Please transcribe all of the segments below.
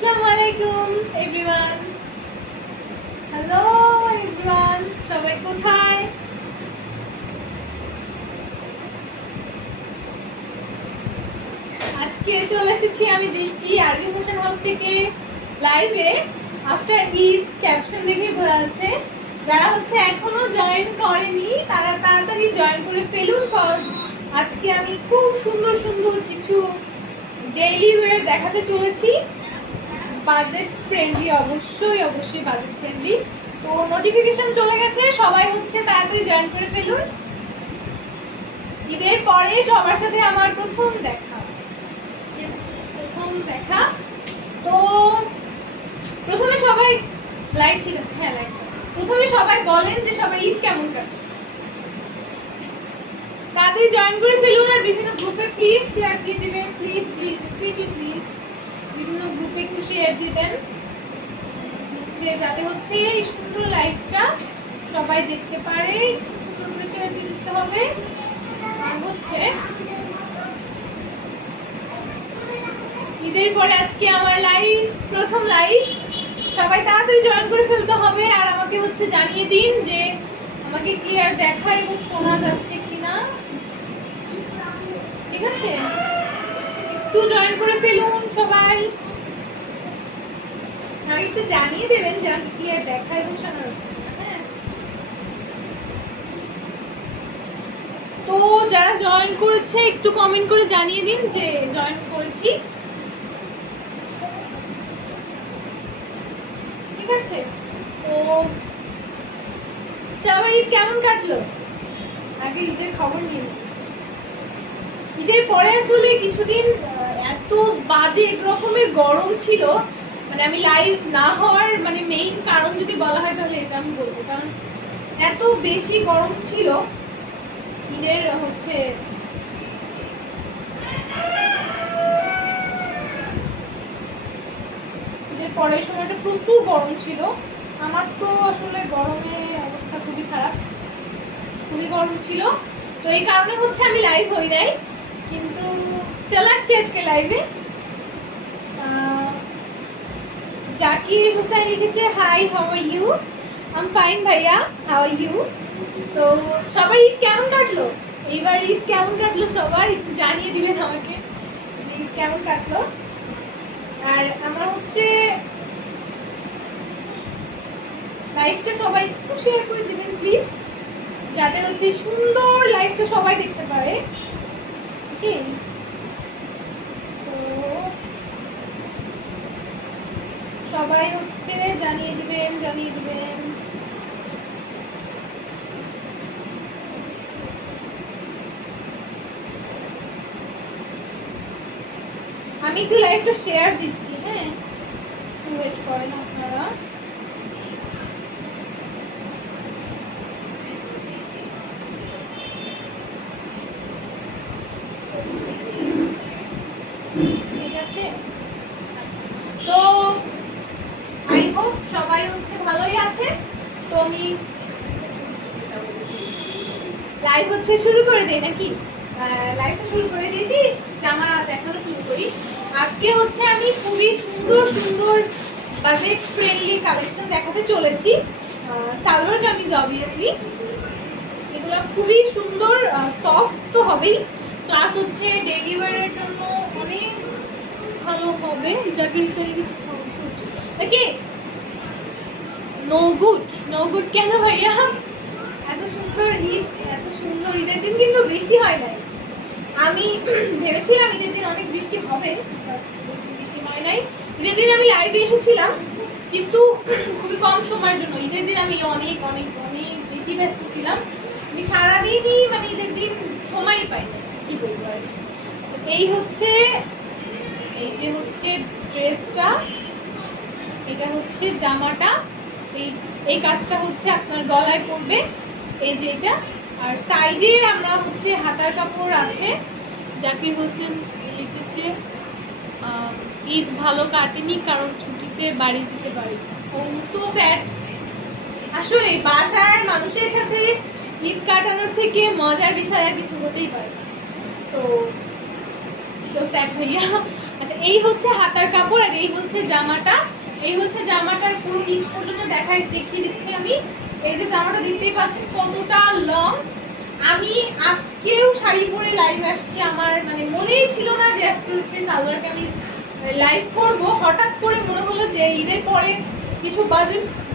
আসসালামু আলাইকুম everyone. Hello everyone, সবাই কোথায়? আজকে চলে এসেছি আমি দৃষ্টি আরবি হোসেন হাউস থেকে লাইভে। আফটার ঈদ ক্যাপশন দেখে বোঝা যাচ্ছে যারা এখনো জয়েন করেনি তারা তাড়াতাড়ি জয়েন করে ফেলুন। আজকে আমি খুব সুন্দর সুন্দর কিছু ডেইলি ওয়্যার দেখাতে চলেছি, বাজেট ফ্রেন্ডলি, অবশ্যই অবশ্যই বাজেট ফ্রেন্ডলি। তো নোটিফিকেশন চলে গেছে, সবাই তাড়াতাড়ি জয়েন করে ফেলুন। ঈদের পরে সবার সাথে আমার প্রথম দেখা। তো প্রথমে সবাই লাইক, ঠিক আছে, হ্যাঁ লাইক। প্রথমে সবাই বলেন যে সবার ঈদ কেমন কাটে। তাড়াতাড়ি জয়েন করে ফেলুন আর বিভিন্ন গ্রুপে প্লিজ শেয়ার দিয়ে দেবেন। প্লিজ প্লিজ প্লিজ প্লিজ বিভিন্ন গ্রুপে একটু শেয়ার দিয়ে দেন, যাতে এই সুন্দর লাইফটা সবাই দেখতে পারে। সুন্দর করে শেয়ার দিয়ে দিতে হবে। আর ঈদের পরে আজকে আমার লাইভ, প্রথম লাইভ। সবাই তাড়াতাড়ি জয়েন করে ফেলতে হবে আর আমাকে জানিয়ে দিন যে আমাকে কি আর দেখা এবং শোনা যাচ্ছে কিনা। ঠিক আছে, একটু জয়েন করে ফেলুন সবাই। আমাকে একটু জানিয়ে দেবেন যে আমাকে কি আর দেখা এবং শোনা যাচ্ছে কিনা। হ্যাঁ, তো যারা জয়েন করেছে একটু কমেন্ট করে জানিয়ে দিন যে জয়েন করেছি। ঠিক আছে, তো সবার ঈদ কেমন কাটলো? আগে ঈদের খবর নিয়ে নিই। ঈদের পরে কিছুদিন এত বাজে এক রকমের গরম ছিল, আমি লাইভ না হওয়ার মেইন কারণ যদি বলা হয় তাহলে এটা আমি বলবো, কারণ এত বেশি গরম ছিল। ঈদের ঈদের পরের সময়টা প্রচুর গরম ছিল। আমার তো আসলে গরমে অবস্থা খুবই খারাপ, খুবই গরম ছিল। তো এই কারণে আমি লাইভ হই নাই, কিন্তু চলে আসছি আজকে লাইভে। জাকির হোসেন লিখেছে, hi, how are you? I am fine ভাইয়া, হাউ আর ইউ? তো সবার ঈদ কেমন কাটলো? এইবার ঈদ কেমন কাটলো সবার একটু জানিয়ে দিবেন আমাকে যে ঈদ কেমন কাটলো। আর আমার লাইভটা সবাই একটু শেয়ার করে দিবেন প্লিজ, যাতে সুন্দর লাইভটা সবাই দেখতে পারে। ওকে, তো সবাই জানিয়ে দিবেন। আমি একটু লাইভটা শেয়ার দিচ্ছি। হ্যাঁ, ওয়েট করেন আপনারা। ঠিক আছে, আচ্ছা, তো আই হোপ সবাই ভালোই আছে। তো আমি লাইভ শুরু করে দেই নাকি? লাইভটা শুরু করে দিয়েছি, জামা দেখানো শুরু করি। আজকে আমি খুবই সুন্দর সুন্দর বাজেট ফ্রেন্ডলি কালেকশন দেখাতে চলেছি। সালোয়ার কামিজ অবভিয়াসলি, এগুলো খুবই সুন্দর, সফট তো হবেই, প্লাস ডেইলি ওয়্যারের জন্য অনেক ভালো হবে। জাকির হোসেনের কিছু ওকে, নো গুড কেন ভাইয়া? এত সুন্দর ঈদ, এত সুন্দর ঈদের দিন কিন্তু বৃষ্টি হয় নাই। আমি ভেবেছিলাম ঈদের দিন অনেক বৃষ্টি হবে, বৃষ্টি হয় নাই। ঈদের দিন আমি লাইভে এসেছিলাম, কিন্তু খুবই কম সময়ের জন্য। ঈদের দিন আমি অনেক অনেক অনেক বেশি ব্যস্ত ছিলাম। আমি সারাদিনই ঈদের দিন সময়ই পাই না, কি বলবো আর। এই যে ড্রেসটা, এটা জামাটা, এই কাজটা আপনার গলায় পড়বে, এই যে এটা। আর সাইডে আমরা হাতার কাপড় আছে। জাকির হোসেন লিখেছে, ঈদ ভালো কাটেনি কারণ ছুটিতে বাড়ি যেতে পারি। ও সো স্যাড। আসলে বাসার মানুষের সাথে ঈদ কাটানোর থেকে মজার বিষয় আর কিছু হতেই পারে। তো সো স্যাড ভাইয়া। আচ্ছা এই হচ্ছে হাতার কাপড় আর এই হচ্ছে জামাটা। এই হচ্ছে জামাটার পুরো নিচ পর্যন্ত দেখিয়ে দিচ্ছি আমি। এই যে জামাটা দেখতেই পাচ্ছেন কতটা লং। আমি আজকেও শাড়ি পরে লাইভ আসছি, আমার মানে মনেই ছিল না যে আজকে হচ্ছে সালোয়ার কামিজ লাইভ করব। হঠাৎ করে মনে হলো যে ঈদের পরে কিছু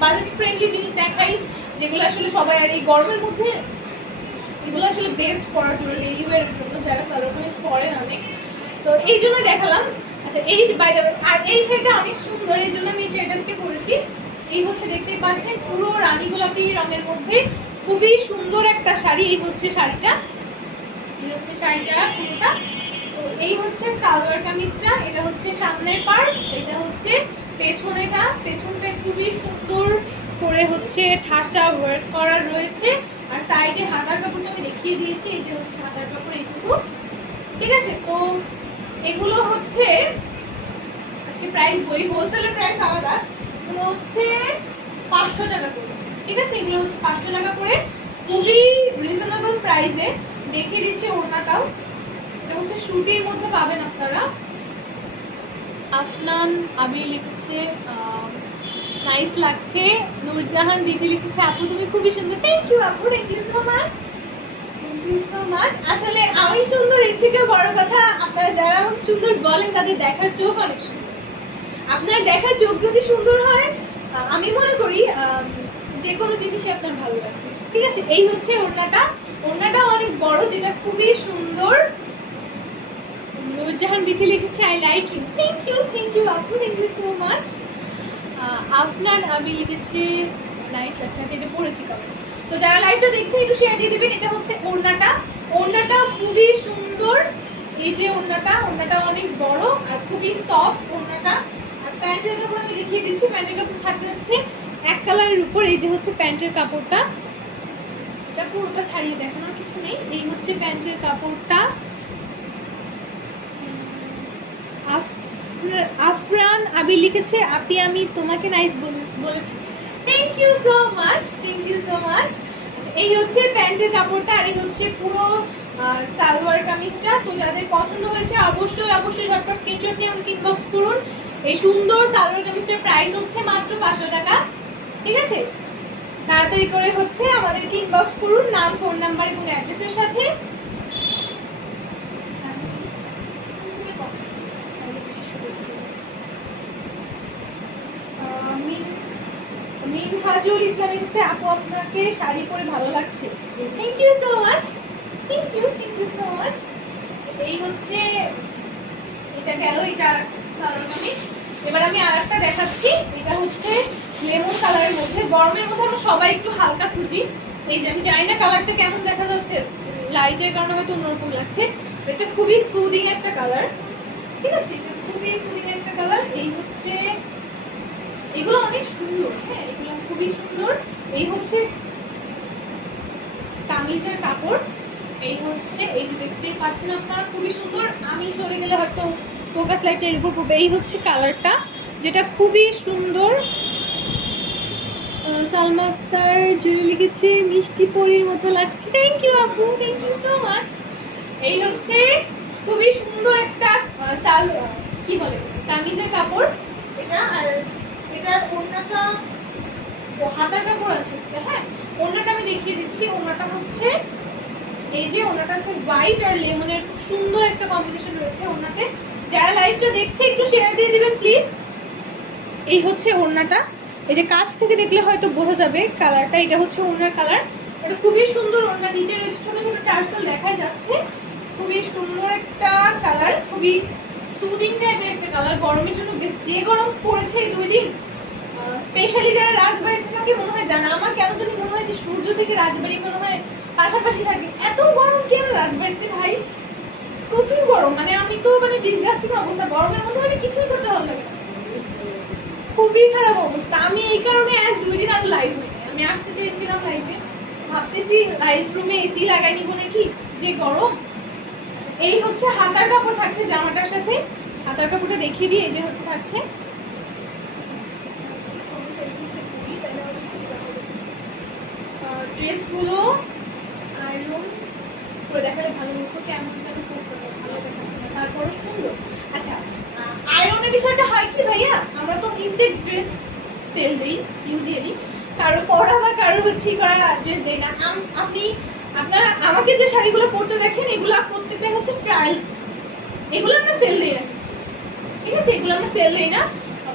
বাজেট ফ্রেন্ডলি জিনিস দেখাই, যেগুলো আসলে সবাই আর এই গরমের মধ্যে এগুলো আসলে বেস্ট পরার জন্য, ডেইলি ওয়্যারের জন্য, যারা সালোয়ার কামিজ পরেন অনেক, তো এই জন্য দেখালাম। আচ্ছা এই বাই দ্য ওয়ে, আর এই শাড়িটা অনেক সুন্দর, এই জন্য আমি এই শাড়িটা আজকে পরেছি। এই হচ্ছে দেখতেই পাচ্ছেন পুরো রানী গোলাপি রঙের মধ্যে খুবই সুন্দর একটা শাড়ি। এই হচ্ছে শাড়িটা, এই হচ্ছে শাড়িটা পুরোটা। তো এই হচ্ছে সালোয়ার কামিজটা, এটা হচ্ছে সামনের পার্ট, এটা হচ্ছে পেছনেটা। পেছনটা খুবই সুন্দর করে হচ্ছে ঠাসা ওয়ার্ক করা রয়েছে। আর সাইডে হাতার কাপড়টা আমি দেখিয়ে দিয়েছি, এই যে হচ্ছে হাতার কাপড় এইটুকু, ঠিক আছে। তো এগুলো হচ্ছে আজকে প্রাইস বলি, হোলসেলের প্রাইস আলাদা, এগুলো হচ্ছে 500 টাকা করে, ঠিক আছে। এগুলো হচ্ছে 500 টাকা করে, খুবই রিজনেবল প্রাইসে। দেখিয়ে দিচ্ছি ওড়নাটাও, এটা হচ্ছে সুতির মধ্যে পাবেন আপনারা। আফনান আবি লিখেছে নাইস লাগছে। নূরজাহান বিধি লিখেছে আপু তুমি খুবই সুন্দর। থ্যাংক ইউ আপু, thank you so much, thank you so much. আসলে আমি সুন্দর, এর থেকে বড় কথা আপনারা যারা আমাকে সুন্দর বলেন তাদের দেখার চোখ অনেক সুন্দর। আপনার দেখার চোখ যদি সুন্দর হয়, আমি মনে করি যে কোনো জিনিসই আপনার ভালো লাগবে, ঠিক আছে। এই হচ্ছে ওড়নাটা, ওড়নাটা অনেক বড়, যেটা খুবই সুন্দর। নূরজাহান বিথি লিখেছে I like you, thank you আপু, thank you so much. Afnan Abi লিখেছে নাইস লাগছে, এটা পড়েছি কবে। তো যারা লাইভটা দেখছেন একটু শেয়ার দিয়ে দিবেন। এটা হচ্ছে ওড়নাটা, ওড়নাটা খুবই সুন্দর। এই যে ওড়নাটা, ওড়নাটা অনেক বড় আর খুবই সফট ওড়নাটা। আর প্যান্টের কাপড় আমি দেখিয়ে দিচ্ছি, প্যান্টের কাপড় থাকতে হচ্ছে এক কালারের উপর। এই যে হচ্ছে প্যান্টের কাপড়টা, এটা পুরোটা ছাড়িয়ে দেখানোর কিছু নেই। এই হচ্ছে প্যান্টের কাপড়টা। আফরান আবি লিখেছে আপি আমি তোমাকে নাইস বলেছি, thank you so much, thank you so much. এই হচ্ছে প্যান্টের কাপড়টা আর এই হচ্ছে পুরো সালোয়ার কামিজটা। তো যাদের পছন্দ হয়েছে অবশ্যই ঝটপট স্ক্রিনশট নিয়ে আমাকে ইনবক্স করুন। এই সুন্দর সালোয়ার কামিজটার প্রাইস হচ্ছে মাত্র 500 টাকা, ঠিক আছে। তাড়াতাড়ি করে হচ্ছে আমাদেরকে ইনবক্স করুন নাম, ফোন নাম্বার এবং অ্যাড্রেসের সাথে। মিনহাজুল ইসলাম লিখেছে আপু আপনাকে শাড়ি পরে ভালো লাগছে, thank you so much, thank you so much. এই হচ্ছে এটা গেল, এটা সালোয়ার কামিজ। এবার আমি আরেকটা দেখাচ্ছি, এটা হচ্ছে লেমন কালারের মধ্যে। গরমের মধ্যে আমরা সবাই একটু হালকা খুঁজি। এই যে আমি জানি না কালারটা কেমন দেখা যাচ্ছে, লাইটের কারণে হয়তো অন্যরকম লাগছে। এটা খুবই সুদিং একটা কালার, ঠিক আছে, এটা খুবই সুদিং একটা কালার। এই হচ্ছে এগুলো অনেক সুন্দর, হ্যাঁ এগুলো খুবই সুন্দর। এই হচ্ছে কামিজের কাপড়, এই হচ্ছে এই যে দেখতেই পাচ্ছেন আপনারা খুবই সুন্দর। আমি সরে গেলে হয়তো ফোকাস লাইটটা এর উপর পড়বে। এই হচ্ছে কালারটা, যেটা খুবই সুন্দর। সালমা আক্তার জুলি লিখেছে মিষ্টি পরির মতো লাগছে, থ্যাংক ইউ আপু, থ্যাংক ইউ সো মাচ। এই হচ্ছে খুবই সুন্দর একটা কি বলে কামিজের কাপড় এটা। আর এটার ওড়নাটা হাতার কাপড় আছে, হ্যাঁ ওড়নাটা আমি দেখিয়ে দিচ্ছি। ওড়নাটা হচ্ছে এই যে ওড়নাটা হচ্ছে হোয়াইট আর লেমনের খুব সুন্দর একটা কম্বিনেশন রয়েছে ওড়নাতে। যারা লাইভটা দেখছে একটু শেয়ার দিয়ে দিবেন প্লিজ। এই হচ্ছে ওড়নাটা, এই যে কাছ থেকে দেখলে হয়তো বোঝা যাবে কালারটা। এটা হচ্ছে ওড়নার কালার, এটা খুবই সুন্দর ওড়না। নিচে রয়েছে ছোট ছোট টার্সেল দেখা যাচ্ছে, খুবই সুন্দর একটা কালার, খুবই সুদিং টাইপের একটা কালার। গরমের জন্য বেশ, যে গরম পড়েছে এই 2 দিন, স্পেশালি যারা রাজবাড়িতে থাকে মনে হয় জানা, আমার কেন জানি মনে হয় যে সূর্য থেকে রাজবাড়ি মনে হয় পাশাপাশি থাকে। এত গরম কেন রাজবাড়িতে ভাই, প্রচুর গরম, মানে আমি তো মানে ডিসগাস্টিং অবস্থা। গরমের মধ্যে মানে কিছুই করতে ভালো লাগে না, খুবই খারাপ অবস্থা। আমি এই কারণে আজ 2 দিন আর লাইভ হয়নি। আমি আসতে চেয়েছিলাম লাইভে, ভাবতেছি লাইভ রুমে এসি লাগাই নিব নাকি, যে গরম। এই হচ্ছে হাতার কাপড় থাকছে জামাটার সাথে, হাতার কাপড়টা দেখিয়ে দিই। এই যে হচ্ছে থাকছে ড্রেসগুলো আয়রন করে দেখালে ভালো হতো, কেমন যেন ভালো দেখাচ্ছে না, তারপরে সুন্দর। আচ্ছা, আয়রনের বিষয়টা হয় কি ভাইয়া, আমরা তো ইনটেক ড্রেস সেল দিই ইউজুয়ালি, কারো পরা বা কারো হচ্ছে করা ড্রেস দেই না। আপনারা আমাকে যে শাড়িগুলো পরতে দেখেন এগুলো প্রত্যেকটা হচ্ছে ট্রায়াল, এগুলো আমরা সেল দিই না, ঠিক আছে, এগুলো আমরা সেল দিই না,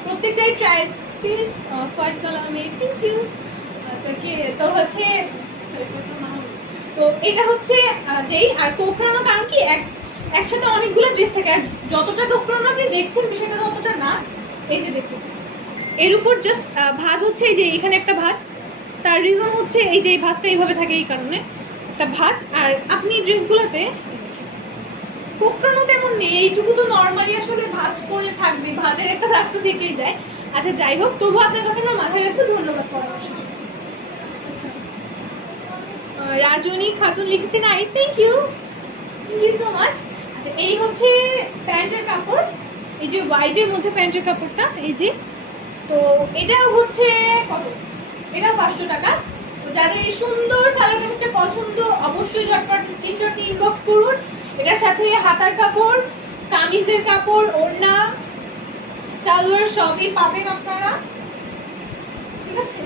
প্রত্যেকটাই trial piece. Faisal Ahmed, thank you. তো হচ্ছে তো এটা হচ্ছে দেই। আর কোকড়ানো কারণ কি, একসাথে অনেকগুলো ড্রেস থাকে, আর যতটা কোকড়ানো আপনি দেখছেন বিষয়টা ততটা না। এই যে দেখুন এর উপর জাস্ট ভাঁজ হচ্ছে, এই যে এখানে একটা ভাঁজ, তার রিজন হচ্ছে এই যে এই ভাঁজটা এইভাবে থাকে এই কারণে একটা ভাঁজ। আর আপনি ড্রেসগুলোতে কোকড়ানো তেমন নেই, এইটুকু তো নর্মালি আসলে ভাঁজ করলে থাকবে, ভাঁজের একটা দাগ তো থেকেই যায়। আচ্ছা যাই হোক, তবু আপনার কথা আমার মাথায় রাখতে ধন্যবাদ পরামর্শের জন্য। আচ্ছা, রাজনী খাতুন লিখেছেন hi, thank you so much. আচ্ছা, এই হচ্ছে প্যান্টের কাপড়, এই যে হোয়াইটের মধ্যে প্যান্টের কাপড়টা, এই যে, তো এটা হচ্ছে কত, এটা 500 টাকা। তো যাদের এই সুন্দর সালোয়ার কামিজটা পছন্দ অবশ্যই ঝটপট স্ক্রিনশট নিয়ে ইনবক্স করুন। এটার সাথে হাতার কাপড়, কামিজের কাপড়, ওড়না, সালোয়ার সবই পাবেন আপনারা, ঠিক আছে।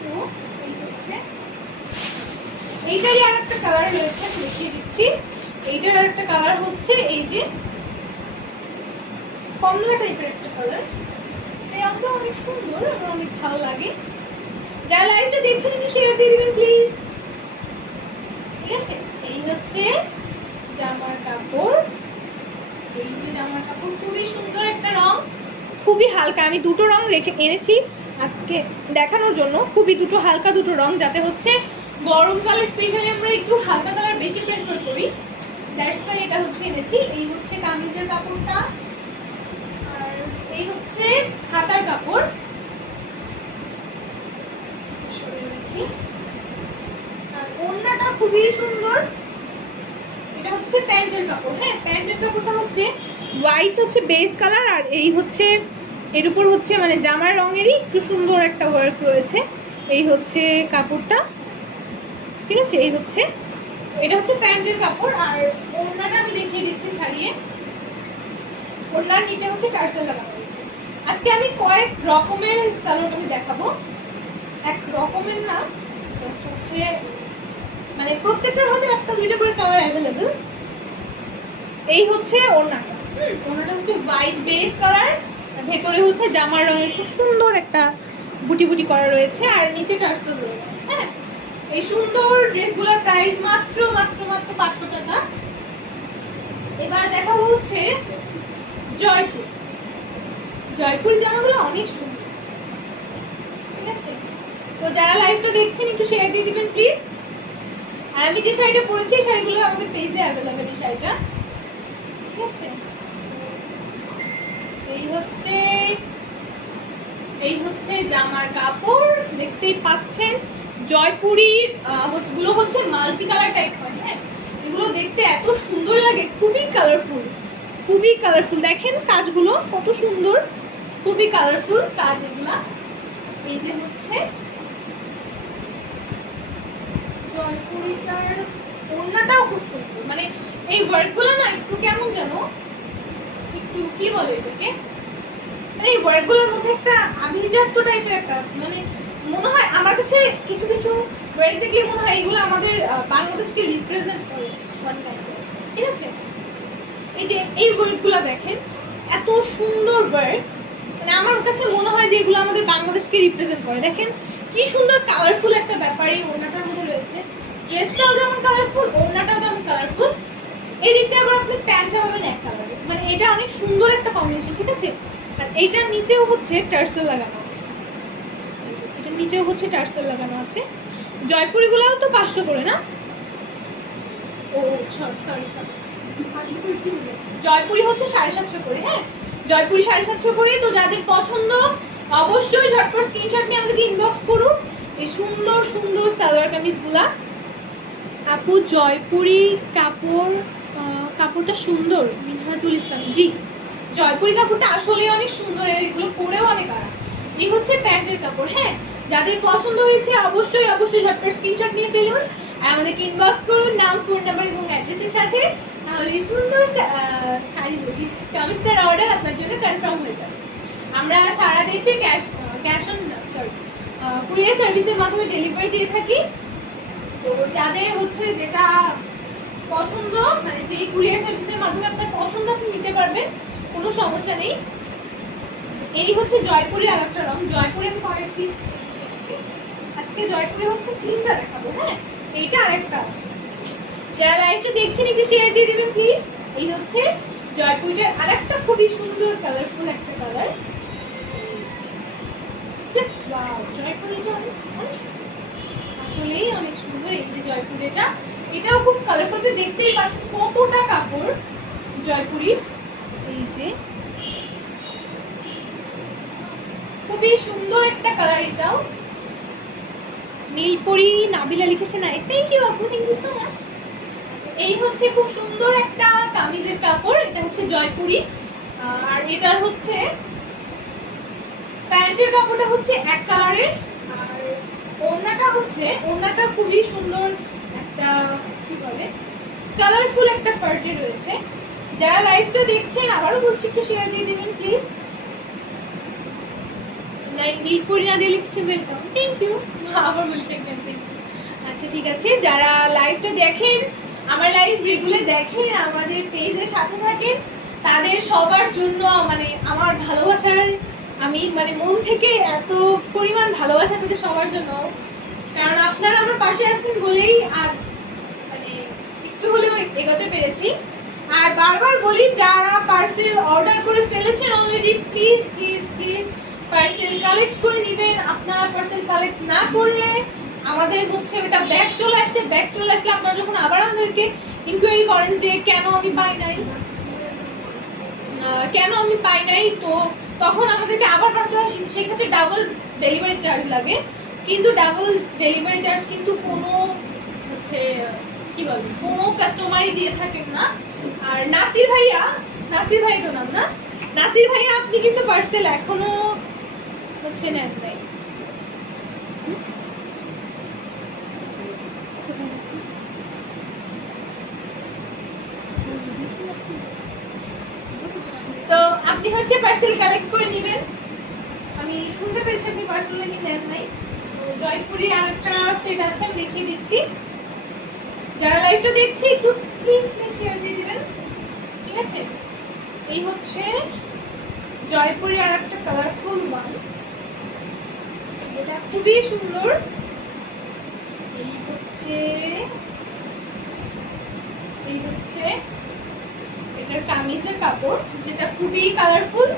তো এই হচ্ছে, এইটারই আর একটা কালার রয়েছে, আমি দেখিয়ে দিচ্ছি। এইটার আর একটা কালার হচ্ছে এই যে কমলা টাইপের একটা কালার, এই রঙটা অনেক সুন্দর, আমার অনেক ভালো লাগে। যারা লাইভটা দেখছেন একটু শেয়ার দিয়ে দিবেন প্লিজ, ঠিক আছে। এই হচ্ছে জামার কাপড়, এই যে জামার কাপড়, খুবই সুন্দর একটা রং, খুবই হালকা। আমি দুটো রং রেখে এনেছি আজকে দেখানোর জন্য, খুবই দুটো হালকা দুটো রং, যাতে হচ্ছে গরমকালে স্পেশালি আমরা একটু হালকা কালার বেশি প্রেফার করি, দ্যাটস ওয়াই এটা হচ্ছে এনেছি। এই হচ্ছে কামিজের কাপড়টা, আর এই হচ্ছে হাতার কাপড়, আর ওড়নাটা খুবই সুন্দর। এটা হচ্ছে প্যান্টের কাপড়, হ্যাঁ প্যান্টের কাপড়টা হচ্ছে হোয়াইট হচ্ছে বেস কালার, আর এই হচ্ছে এর উপর হচ্ছে মানে জামার রঙেরই একটু সুন্দর একটা ওয়ার্ক রয়েছে। এই হচ্ছে কাপড়টা, ঠিক আছে। এই হচ্ছে, এটা হচ্ছে প্যান্টের কাপড়, আর ওড়নাটা আমি দেখিয়ে দিচ্ছি ছাড়িয়ে। ওড়নার নিচে হচ্ছে টার্সেল লাগানো হয়েছে। আজকে আমি কয়েক রকমের সালোয়ার আমি দেখাবো, এক রকমের না, জাস্ট হচ্ছে মানে প্রত্যেকটার মধ্যে একটা দুইটা করে কালার অ্যাভেলেবল। এই হচ্ছে ওড়নাটা, ওড়নাটা হচ্ছে হোয়াইট বেস কালার, ভেতরে হচ্ছে জামার রঙের খুব সুন্দর একটা বুটি বুটি করা রয়েছে, আর নিচে টার্সেল রয়েছে। হ্যাঁ, এই সুন্দর ড্রেসগুলোর প্রাইস মাত্র মাত্র মাত্র 500 টাকা। এবার দেখাবো হচ্ছে জয়পুর, জয়পুর জামাগুলো অনেক সুন্দর, ঠিক আছে। তো যারা লাইভটা দেখছেন একটু শেয়ার দিয়ে দিবেন প্লিজ। আর আমি যে শাড়িটা পরেছি শাড়িগুলো আমাদের পেজে অ্যাভেলেবেল, এই শাড়িটা, ঠিক আছে। এই হচ্ছে জামার কাপড়, দেখতেই পাচ্ছেন। জয়পুরীর গুলো হচ্ছে মাল্টি কালার টাইপ হয়, হ্যাঁ এগুলো দেখতে এত সুন্দর লাগে, খুবই কালারফুল, খুবই কালারফুল। দেখেন কাজগুলো কত সুন্দর, খুবই কালারফুল কাজ এগুলা। এই যে হচ্ছে জয়পুরিটার ওড়নাটাও খুব সুন্দর, মানে এই ওয়ার্কগুলো না একটু কেমন যেন, একটু কি বলে এটাকে, মানে এই ওয়ার্কগুলোর মধ্যে একটা আভিজাত্য টাইপের একটা আছে, মানে মনে হয় আমার কাছে কিছু কিছু ওয়ার্ক দেখলে মনে হয় এগুলো আমাদের বাংলাদেশকে রিপ্রেজেন্ট করে, ঠিক আছে। এই যে এই ওয়ার্কগুলো দেখেন এত সুন্দর ওয়ার্ক, মানে আমার কাছে মনে হয় যে এগুলো আমাদের বাংলাদেশকে রিপ্রেজেন্ট করে। দেখেন কি সুন্দর কালারফুল একটা ব্যাপার এই ওড়নাটার মধ্যে রয়েছে, ড্রেসটাও যেমন কালারফুল, ওড়নাটাও যেমন কালারফুল, এই দিক দিয়ে আবার আপনি প্যান্টটা পাবেন এক কালারে, মানে এটা অনেক সুন্দর একটা কম্বিনেশন, ঠিক আছে। আর এইটার নিচেও হচ্ছে টার্সেল লাগানো আছে, এটার নিচেও হচ্ছে টার্সেল লাগানো আছে। জয়পুরিগুলোও তো 500 করে না, ও সরি সরি সরি, জয়পুরি হচ্ছে 750 করে, হ্যাঁ জয়পুরি 750 করে। তো যাদের পছন্দ অবশ্যই ঝটপট স্ক্রিনশট নিয়ে আমাদেরকে ইনবক্স করুন এই সুন্দর সুন্দর সালোয়ার কামিজগুলা। আপু জয়পুরি কাপড়টা সুন্দর, মিনহাজুল ইসলাম, জি জয়পুরি কাপড়টা আসলে অনেক সুন্দর, এগুলো পরেও অনেক আরাম। এই হচ্ছে প্যান্টের কাপড়, হ্যাঁ যাদের পছন্দ হয়েছে অবশ্যই অবশ্যই ঝটপট স্ক্রিনশট নিয়ে ফেলুন। আর আমাদেরকে ইনবক্স করুন নাম, ফোন নাম্বার এবং অ্যাড্রেসের সাথে, তাহলে সুন্দর শাড়ি বলি কামিজটার অর্ডার আপনার জন্য কনফার্ম হয়ে যাবে। আমরা সারা দেশে ক্যাশ অন কুরিয়ার সার্ভিসের মাধ্যমে ডেলিভারি দিয়ে থাকি। তো যাদের হচ্ছে যেটা পছন্দ, মানে যেই কুরিয়ার সার্ভিসের মাধ্যমে আপনার পছন্দ আপনি নিতে পারবেন, কোনো সমস্যা নেই। এই হচ্ছে জয়পুরের আর একটা রং। জয়পুরে আমি কয়েক পিস আজকে জয়পুরে হচ্ছে 3টা দেখাবো। হ্যাঁ, এইটা আরেকটা আছে। যারা লাইভটা দেখছেন একটু শেয়ার দিয়ে দিবেন প্লিজ। এই হচ্ছে জয়পুরের আরেকটা খুবই সুন্দর কালারফুল একটা কালার। জাস্ট ওয়াও, জয়পুরিটা আসলেই অনেক সুন্দর। এই যে জয়পুরেটা, এটাও খুব কালারফুল, দেখতেই পাচ্ছেন কতটা কাপড় জয়পুরি। এই যে খুবই সুন্দর একটা কালার, এটাও নীলপরি নাবিলা লিখেছে। নাইস, থ্যাংক ইউ আপু, থ্যাংক ইউ সো মাচ। আচ্ছা, এই হচ্ছে খুব সুন্দর একটা কামিজের কাপড়, এটা হচ্ছে জয়পুরি। আর এটার হচ্ছে প্যান্টের কাপড়টা হচ্ছে এক কালারের, আর ওড়নাটা খুবই সুন্দর একটা কি বলে কালারফুল একটা পার্টে রয়েছে। যারা লাইভটা দেখছেন আবারও বলছি একটু শেয়ার দিয়ে দিবেন প্লিজ। নীলপরি না দিয়ে লিখছে ওয়েলকাম, থ্যাংক ইউ, আবার বলি থ্যাংক ইউ। আচ্ছা ঠিক আছে, যারা লাইভটা দেখেন, আমার লাইভ রেগুলার দেখেন, আমাদের পেজের সাথে থাকেন, তাদের সবার জন্য মানে আমার ভালোবাসার, আমি মানে মন থেকে এত পরিমাণ ভালোবাসা তাদের সবার জন্য, কারণ আপনারা আমার পাশে আছেন বলেই আজ মানে একটু হলেও এগোতে পেরেছি। আর বারবার বলি, যারা পার্সেল অর্ডার করে ফেলেছেন already, please please please parcel collect করে নেবেন। আপনারা পার্সেল কালেক্ট না করলে আমাদের হচ্ছে ওটা ব্যাক চলে আসে, ব্যাক চলে আসলে আপনারা যখন আবার আমাদেরকে ইনকোয়ারি করেন যে কেন আমি পাই নাই, তো তখন আমাদেরকে আবার পাঠাতে হয়, সেক্ষেত্রে ডাবল ডেলিভারি চার্জ লাগে। কিন্তু ডাবল ডেলিভারি চার্জ কিন্তু কোনো হচ্ছে কি বলবো কোনো কাস্টমারই দিয়ে থাকেন না। আর নাসির ভাই তো নাম না, নাসির ভাইয়া আপনি কিন্তু পার্সেল এখনো হচ্ছে নেন নাই। তো আপনি হচ্ছে পার্সেল কালেক্ট করে নেবেন। আমি শুনতে পেয়েছি আপনি পার্সেল নাকি নেন নাই। জয়পুরি আর একটা সেট আছে, আমি দেখিয়ে দিচ্ছি। যারা লাইভটা দেখছি একটু প্লিজ শেয়ার দিয়ে দিবেন, ঠিক আছে। এই হচ্ছে জয়পুরি আর একটা কালারফুল ওয়ান, যেটা খুবই সুন্দর। এই হচ্ছে এটার কামিজের কাপড়, যেটা খুবই কালারফুল।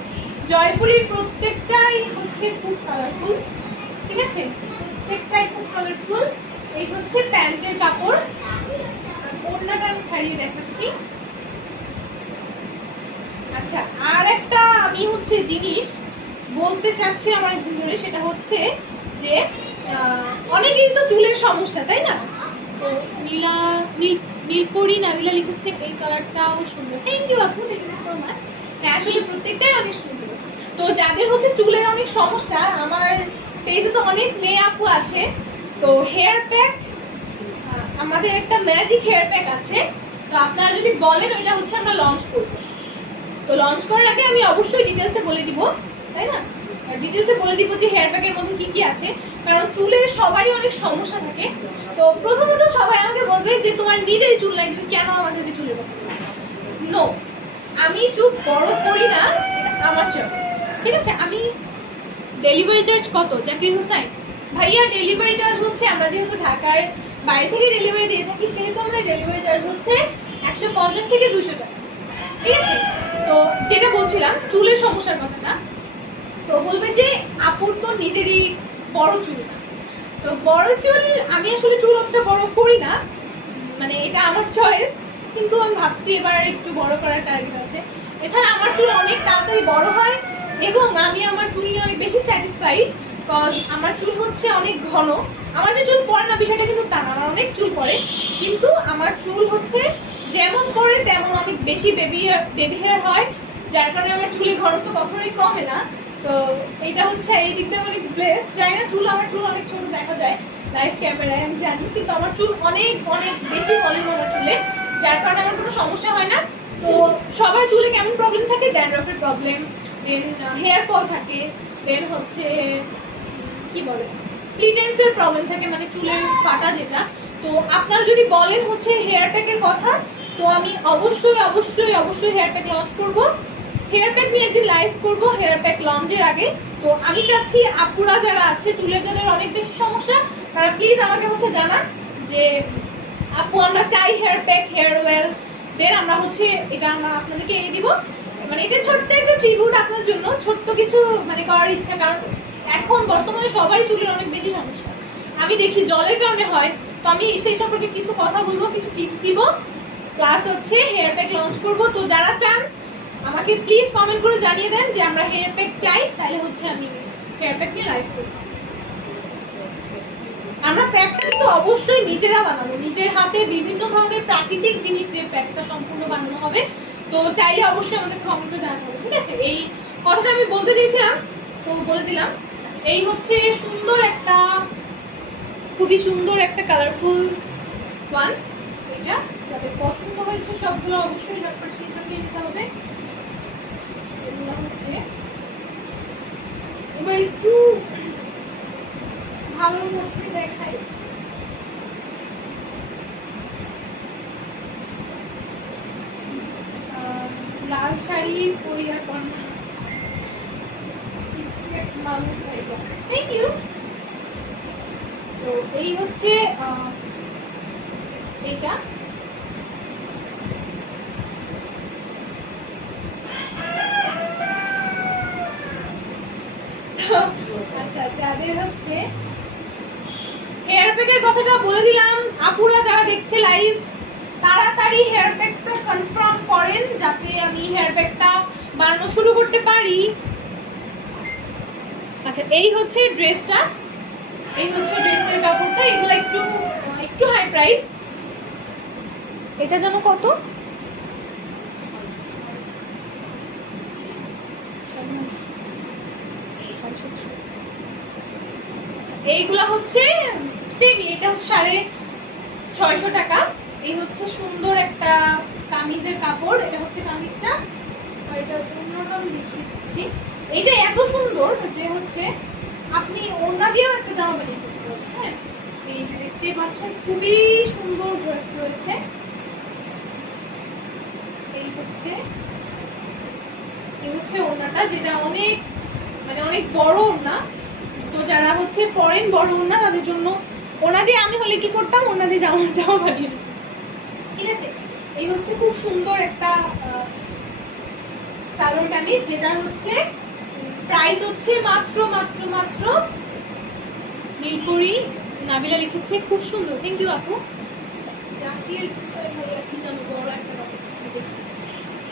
জয়পুরির প্রত্যেকটাই হচ্ছে খুব কালারফুল, ঠিক আছে, প্রত্যেকটাই খুব কালারফুল। এই হচ্ছে প্যান্টের কাপড়, ওড়নাটা আমি ছাড়িয়ে দেখাচ্ছি। আচ্ছা, আর একটা আমি হচ্ছে জিনিস বলতে চাচ্ছি আমার ধরে, সেটা হচ্ছে যে অনেকেরই তো চুলের সমস্যা, তাই না? তো নীলপরি নাবিলা লিখেছে এই কালারটাও সুন্দর, থ্যাংক ইউ আপু, থ্যাংক ইউ সো মাচ। হ্যাঁ, আসলে প্রত্যেকটাই অনেক সুন্দর। তো যাদের হচ্ছে চুলের অনেক সমস্যা, আমার পেজে তো অনেক মেয়ে আপু আছে, তো হেয়ার প্যাক, আমাদের একটা ম্যাজিক হেয়ার প্যাক আছে। তো আপনারা যদি বলেন, ওইটা হচ্ছে আমরা লঞ্চ করব। তো লঞ্চ করার আগে আমি অবশ্যই ডিটেলসে বলে দিব, তাই না? ডিটেলসে বলে দিব যে হেয়ার প্যাকের মধ্যে কি কি আছে, কারণ চুলের সবারই অনেক সমস্যা থাকে। তো প্রথমত সবাই আমাকে বলবে যে তোমার নিজের চুল নাই, তুমি কেন আমাদেরকে চুলের কথা বলো? নো, আমি চুল বড় করি না, আমার চয়েস, ঠিক আছে। আমি ডেলিভারি চার্জ কত জাকির হোসেন ভাইয়া? ডেলিভারি চার্জ হচ্ছে, আমরা যেহেতু ঢাকার বাইরে থেকে ডেলিভারি দিয়ে থাকি, সেহেতু আমাদের ডেলিভারি চার্জ হচ্ছে 150 থেকে 200 টাকা, ঠিক আছে। তো যেটা বলছিলাম চুলের সমস্যার কথাটা, তো বলবে যে আপুর তো নিজেরই বড় চুল না। তো বড় চুল, আমি আসলে চুল অতটা বড় করি না, মানে এটা আমার চয়েস, কিন্তু আমি ভাবছি এবার একটু বড় করার টার্গেট আছে। এছাড়া আমার চুল অনেক তাড়াতাড়ি বড় হয় এবং আমি আমার চুল নিয়ে অনেক বেশি স্যাটিসফাইড, কজ আমার চুল হচ্ছে অনেক ঘন। আমার যে চুল পড়ে না বিষয়টা কিন্তু তা না, আমার অনেক চুল পড়ে, কিন্তু আমার চুল হচ্ছে যেমন পড়ে তেমন অনেক বেশি বেবি হেয়ার হয়, যার কারণে আমার চুলের ঘনত্ব কখনোই কমে না। তো এটা হচ্ছে এই দিক দিয়ে অনেক ব্লেসড। জানি না, আমার চুল অনেক ছোট দেখা যায়, লাইভ ক্যামেরায় আমি জানি, কিন্তু আমার চুল অনেক অনেক বেশি ভলিউম আমার চুলে, যার কারণে আমার কোনো সমস্যা হয় না। তো সবার চুলে কেমন প্রবলেম থাকে, ড্যান্ড্রফের প্রবলেম, দেন হেয়ার ফল থাকে, দেন হচ্ছে কি বলে স্প্লিটেন্সের প্রবলেম থাকে, মানে চুলের ফাটা যেটা। তো আপনারা যদি বলেন হচ্ছে হেয়ার প্যাকের কথা, তো আমি অবশ্যই অবশ্যই অবশ্যই হেয়ার প্যাক লঞ্চ করবো। হেয়ার প্যাক নিয়ে একদিন লাইভ করবো হেয়ার প্যাক লঞ্চের আগে। তো আমি চাচ্ছি আপুরা যারা আছে চুলের যাদের অনেক বেশি সমস্যা, তারা প্লিজ আমাকে হচ্ছে জানান যে আপু আমরা চাই হেয়ার প্যাক, হেয়ার ওয়েল, দেন আমরা হচ্ছে এটা আমরা আপনাদেরকে এনে দিব। মানে এটা ছোট্ট একটা ট্রিবিউট আপনার জন্য, ছোট্ট কিছু মানে করার ইচ্ছা, কারণ এখন বর্তমানে সবারই চুলের অনেক বেশি সমস্যা। আমি দেখি জলের কারণে হয়, তো আমি সেই সম্পর্কে কিছু কথা বলবো, কিছু টিপস দিব, প্লাস হচ্ছে হেয়ার প্যাক লঞ্চ করব। তো যারা চান আমাকে প্লিজ কমেন্ট করে জানিয়ে দেন যে আমরা হেয়ার প্যাক চাই, তাহলে হচ্ছে আমি হেয়ার প্যাক নিয়ে লাইভ করব। আমরা প্যাকটা কিন্তু অবশ্যই নিজেরা বানাবো, নিজের হাতে বিভিন্ন ধরনের প্রাকৃতিক জিনিস দিয়ে প্যাকটা সম্পূর্ণ বানানো হবে। তো চাইলে অবশ্যই আমাদের কমেন্ট করে জানাতে হবে, ঠিক আছে? এই কথাটা আমি বলতে চেয়েছিলাম, তো বলে দিলাম। এই হচ্ছে সুন্দর একটা, খুবই সুন্দর একটা কালারফুল ওয়ান। এটা যাদের পছন্দ হয়েছে সবগুলো অবশ্যই ঝটপট স্ক্রিনশট দিয়ে নিতে হবে। এগুলো হচ্ছে এবার একটু ভালো মতো দেখাই। লাল শাড়ি পরিয়া কন্যা, থ্যাংক ইউ। তো এই হচ্ছে এটা, আচ্ছা যাদের হচ্ছে হেয়ার প্যাকের কথাটা বলে দিলাম, আপুরা যারা দেখছে লাইভ তাড়াতাড়ি হেয়ার প্যাকটা কনফার্ম করেন যাতে আমি হেয়ার প্যাকটা বানানো শুরু করতে পারি। আচ্ছা এই হচ্ছে ড্রেসটা, এই হচ্ছে ড্রেসের কাপড়টা, এগুলো একটু একটু হাই প্রাইস। এটা যেন কত, এইগুলা হচ্ছে সেম, এটা 650 টাকা। এই হচ্ছে সুন্দর একটা কামিজের কাপড়, এটা হচ্ছে কামিজটা, আর এটা অন্যটা আমি দেখিয়ে দিচ্ছি। এইটা এত সুন্দর যে হচ্ছে আপনি ওড়না দিয়েও একটা জামা বানিয়ে ফেলতে পারবেন। হ্যাঁ, এই যে দেখতে পাচ্ছেন খুবই সুন্দর ওয়ার্ক রয়েছে। এই হচ্ছে ওড়নাটা, যেটা অনেক মানে অনেক বড় ওড়না। তো যারা হচ্ছে পরেন বড় ওড়না, তাদের জন্য ওড়না দিয়ে, আমি হলে কি করতাম, ওড়না দিয়ে জামা বানিয়ে, ঠিক আছে? এই হচ্ছে খুব সুন্দর একটা সালোয়ার কামিজ, যেটা হচ্ছে প্রাইস হচ্ছে মাত্র মাত্র মাত্র, নীলপরি নাবিলা লিখেছে, খুব সুন্দর, থ্যাংক ইউ আপু। আচ্ছা জাকির ভাইয়া কি জানো বড় একটা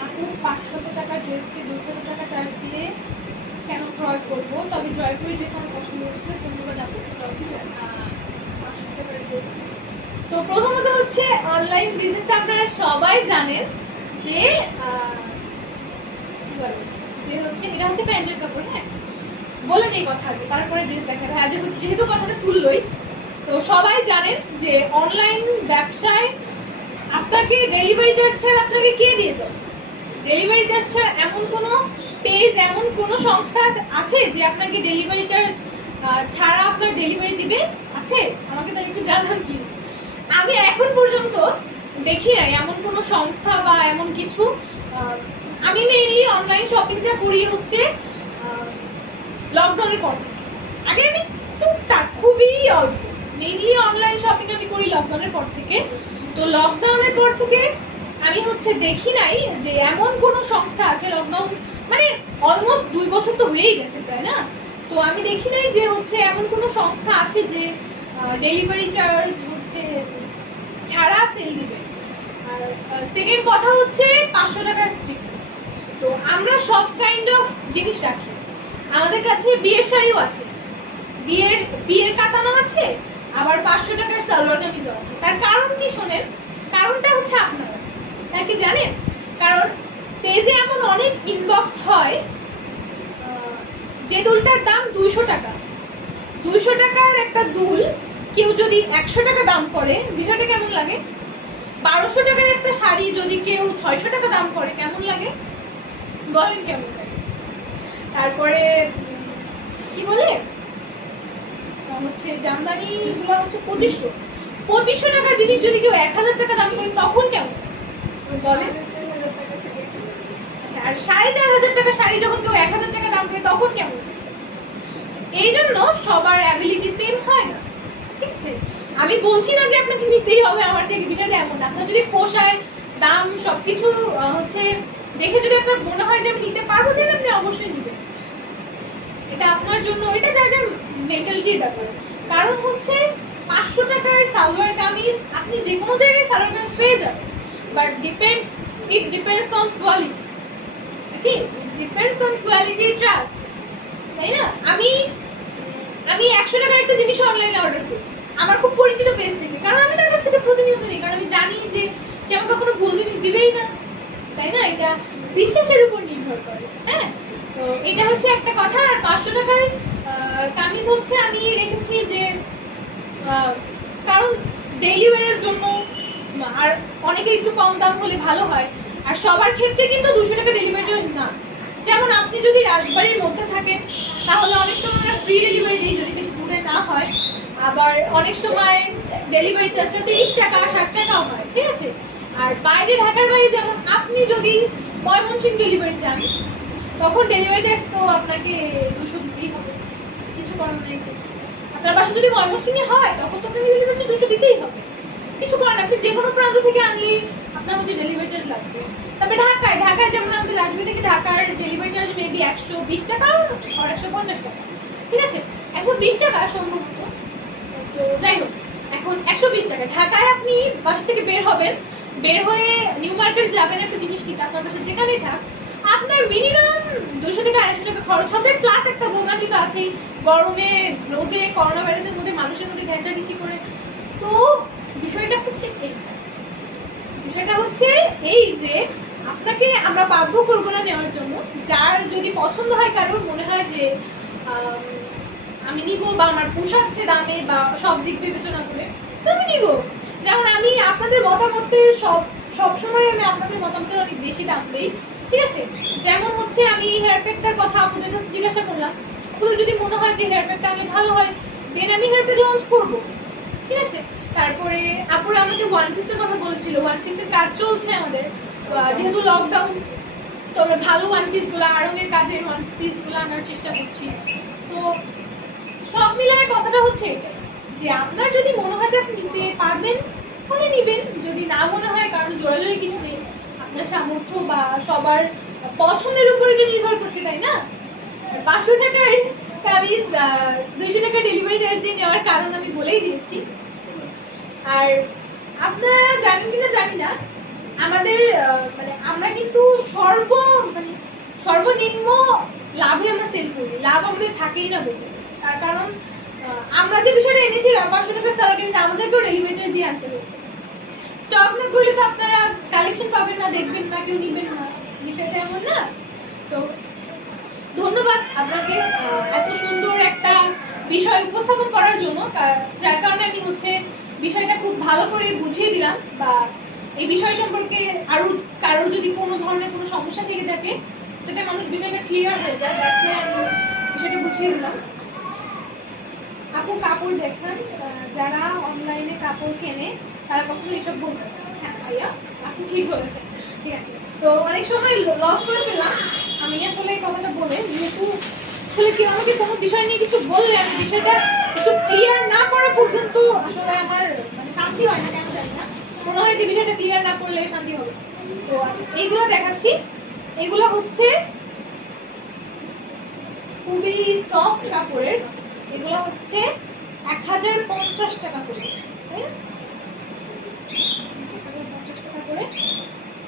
আপু 500 টাকা ড্রেসকে 200 টাকা চার্জ দিয়ে কেন ক্রয় করবো? তবে জয়পুরি ড্রেস আমার পছন্দ হচ্ছিল, ধন্যবাদ আপু। 500 টাকার ড্রেস, তো প্রথমত হচ্ছে অনলাইন বিজনেস আপনারা সবাই জানেন যে হচ্ছে এটা হচ্ছে প্যান্টের কাপড়। হ্যাঁ বলেন এই কথা আগে, তারপরে ড্রেস দেখাবে। আজ যেহেতু কথাটা তুললই, তো সবাই জানেন যে অনলাইন ব্যবসায় আপনাকে ডেলিভারি চার্জ ছাড়া আপনাকে কে দিয়ে যাবে? ডেলিভারি চার্জ ছাড়া এমন কোনো পেজ, এমন কোনো সংস্থা আছে যে আপনাকে ডেলিভারি চার্জ ছাড়া আপনার ডেলিভারি দিবে? আছে? আমাকে তাহলে একটু জানান প্লিজ। আমি এখন পর্যন্ত দেখি নাই এমন কোনো সংস্থা বা এমন কিছু। আমি মেইনলি অনলাইন শপিংটা করি হচ্ছে লকডাউনের পর থেকে। আগে আমি টুকটাক খুবই অল্প, মেইনলি অনলাইন শপিং আমি করি লকডাউনের পর থেকে। তো লকডাউনের পর থেকে আমি হচ্ছে দেখি নাই যে এমন কোনো সংস্থা আছে, লকডাউন মানে অলমোস্ট 2 বছর তো হয়েই গেছে প্রায়, না? তো আমি দেখি নাই যে হচ্ছে এমন কোনো সংস্থা আছে যে ডেলিভারি চার্জ হচ্ছে ছাড়া সেল দিবে। আর সেকেন্ড কথা হচ্ছে 500 টাকার স্ট্রিপ। তো আমরা সব কাইন্ড অফ জিনিস রাখি, আমাদের কাছে বিয়ের শাড়িও আছে, বিয়ের কাতানো আছে, আবার 500 টাকার সালোয়ার কামিজও আছে। তার কারণ কি শোনেন, কারণটা হচ্ছে আপনারা নাকি জানেন? কারণ পেজে এমন অনেক ইনবক্স হয় যে দুলটার দাম 200 টাকা, 200 টাকার একটা দুল কেউ যদি 100 টাকা দাম করে বিষয়টা কেমন লাগে? 1200 টাকার একটা শাড়ি যদি কেউ 600 টাকা দাম করে কেমন লাগে? বলেন কেমন লাগে? তারপরে কি বলে হচ্ছে জামদানি গুলো হচ্ছে 2500 টাকার জিনিস যদি কেউ 1000 টাকা দাম করে তখন কেমন বলেন? আচ্ছা, আর 4500 টাকা শাড়ি যখন কেউ 1000 টাকা দাম করে তখন কেমন? এই জন্য সবার অ্যাবিলিটি সেম হয় না, ঠিক আছে? আমি বলছি না যে আপনাকে নিতেই হবে আমার থেকে, বিষয়টা এমন না। আপনার যদি পোষায়, দাম সবকিছু হচ্ছে দেখে যদি আপনার মনে হয় যে আমি নিতে পারবো, তাহলে আপনি অবশ্যই নেবেন। এটা আপনার জন্য, এটা যার যার মেন্টালিটির ব্যাপার। কারণ হচ্ছে 500 টাকার সালোয়ার কামিজ আপনি যে কোনো জায়গায় সালোয়ার কামিজ পেয়ে যাবেন, but it depends on quality, কি ডিপেন্ডস অন কোয়ালিটি, ট্রাস্ট, তাই না? আমি 100 টাকার একটা জিনিস অনলাইনে অর্ডার করি আমার খুব পরিচিত পেজ থেকে, কারণ আমি তার কাছ থেকে প্রতিনিয়ত নিই, কারণ আমি জানি যে সে আমাকে কখনো ভুল জিনিস দিবেই না, তাই না? এটা বিশ্বাসের উপর নির্ভর করে। হ্যাঁ, তো এটা হচ্ছে একটা কথা। আর 500 টাকার কামিজ হচ্ছে আমি রেখেছি যে কারণ ডেইলি ওয়্যারের জন্য, আর অনেকে একটু কম দাম হলে ভালো হয়। আর সবার ক্ষেত্রে কিন্তু 200 টাকা ডেলিভারি চার্জ না। যেমন আপনি যদি রাজবাড়ির মধ্যে থাকেন তাহলে অনেক সময় আমরা ফ্রি ডেলিভারি দিই যদি বেশি দূরে না হয়, আবার অনেক সময় ডেলিভারি চার্জটা 30 টাকা 60 টাকাও হয়, ঠিক আছে? আর বাইরে, ঢাকার বাইরে যেমন আপনি যদি ময়মনসিংহ ডেলিভারি চান তখন ডেলিভারি চার্জ তো আপনাকে 200 দিতেই হবে, কিছু করার নেই। আপনার বাসা যদি ময়মনসিংহে হয় তখন তো আপনাকে ডেলিভারি চার্জ 200 দিতেই হবে, কিছু করার। আপনি যে কোনো প্রান্ত থেকে আনলে আপনার হচ্ছে ডেলিভারি চার্জ লাগবে। তারপরে ঢাকায় যেমন আমাদের রাজবাড়ি থেকে ঢাকার ডেলিভারি চার্জ মেবি 120 টাকা আর 150 টাকা, ঠিক আছে? 120 টাকা সম্ভবত, তো যাই হোক, এখন 120 টাকা। ঢাকায় আপনি বাসা থেকে বের হবেন, বের হয়ে নিউ মার্কেট যাবেন একটা জিনিস কিনতে, আপনার বাসা যেখানেই থাক, আপনার মিনিমাম 200 থেকে 250 টাকা খরচ হবে, প্লাস একটা ভোগান্তি তো আছেই, গরমে রোদে করোনা ভাইরাসের মধ্যে মানুষের মধ্যে ঘেঁষাঘেঁষি করে। তো বিষয়টা হচ্ছে এই যে আপনাকে আমরা বাধ্য করবো না নেওয়ার জন্য। যার যদি পছন্দ হয়, কারোর মনে হয় যে আমি নিব বা আমার পোষাচ্ছে দামে বা সব দিক বিবেচনা করে, তো আমি নিব। যেমন আমি আপনাদের মতামতের সবসময় আমি আপনাদের মতামতের অনেক বেশি দাম দিই, ঠিক আছে? যেমন হচ্ছে আমি হেয়ার প্যাকটার কথা আপনাদের জিজ্ঞাসা করলাম, আপনাদের যদি মনে হয় যে হেয়ার প্যাকটা আগে ভালো হয়, দেন আমি হেয়ার প্যাক লঞ্চ করবো, ঠিক আছে? তারপরে আপুরা আমাকে ওয়ান পিসের কথা বলছিল, ওয়ান পিসের কাজ চলছে আমাদের, যেহেতু লকডাউন, তো আমরা ভালো ওয়ান পিসগুলো, আড়ঙের কাজের ওয়ান পিসগুলো আনার চেষ্টা করছি। তো সব মিলায় কথাটা হচ্ছে এটাই যে আপনার যদি মনে হয় যে আপনি নিতে পারবেন তাহলে নিবেন, যদি না মনে হয়, কারণ জোরাজোরি কিছু নেই, আপনার সামর্থ্য বা সবার পছন্দের উপর এটা নির্ভর করছে, তাই না? 500 টাকার কামিজ 200 টাকা ডেলিভারি চার্জ দিয়ে নেওয়ার কারণ আমি বলেই দিয়েছি। আর আপনারা জানেন কিনা জানি না, আমাদের মানে আমরা কিন্তু সর্বনিম্ন লাভে আমরা সেল করি, লাভ আমাদের থাকেই না বলতে। তার কারণ আমরা যে বিষয়টা এনেছিলাম 500 টাকার সালোয়ার কামিজ, আমাদেরকেও ডেলিভারি চার্জ দিয়ে আনতে হয়েছে। স্টক না করলে তো আপনারা কালেকশন পাবেন না, দেখবেন না, কেউ নিবেন না, বিষয়টা এমন না। তো ধন্যবাদ আপনাকে এত সুন্দর একটা বিষয় উপস্থাপন করার জন্য, যার কারণে আমি হচ্ছে বিষয়টা খুব ভালো করে বুঝিয়ে দিলাম, বা এই বিষয় সম্পর্কে আরো কারোর যদি কোনো ধরনের কোনো সমস্যা থেকে থাকে যাতে মানুষ বিষয়টা ক্লিয়ার হয়ে যায়, তাতে আমি বিষয়টা বুঝিয়ে দিলাম। আপু কাপড় দেখান, যারা অনলাইনে কাপড় কেনে তারা কখনো এসব বলবে না। হ্যাঁ ভাইয়া, আপনি ঠিক বলেছেন, ঠিক আছে। তো অনেক সময় লস করে ফেললাম আমি আসলে এই কথাটা বলে, যেহেতু আসলে কেউ আমাকে কোনো বিষয় নিয়ে কিছু বললে আমি বিষয়টা একটু ক্লিয়ার না করা পর্যন্ত আসলে আমার মানে শান্তি হয় না, কেন জানি না, মনে হয় যে বিষয়টা ক্লিয়ার না করলে শান্তি হবে। তো আচ্ছা, এইগুলো দেখাচ্ছি, এগুলো হচ্ছে খুবই সফট কাপড়ের, এগুলো হচ্ছে 1050 টাকা করে, তাই না? 1050 টাকা করে।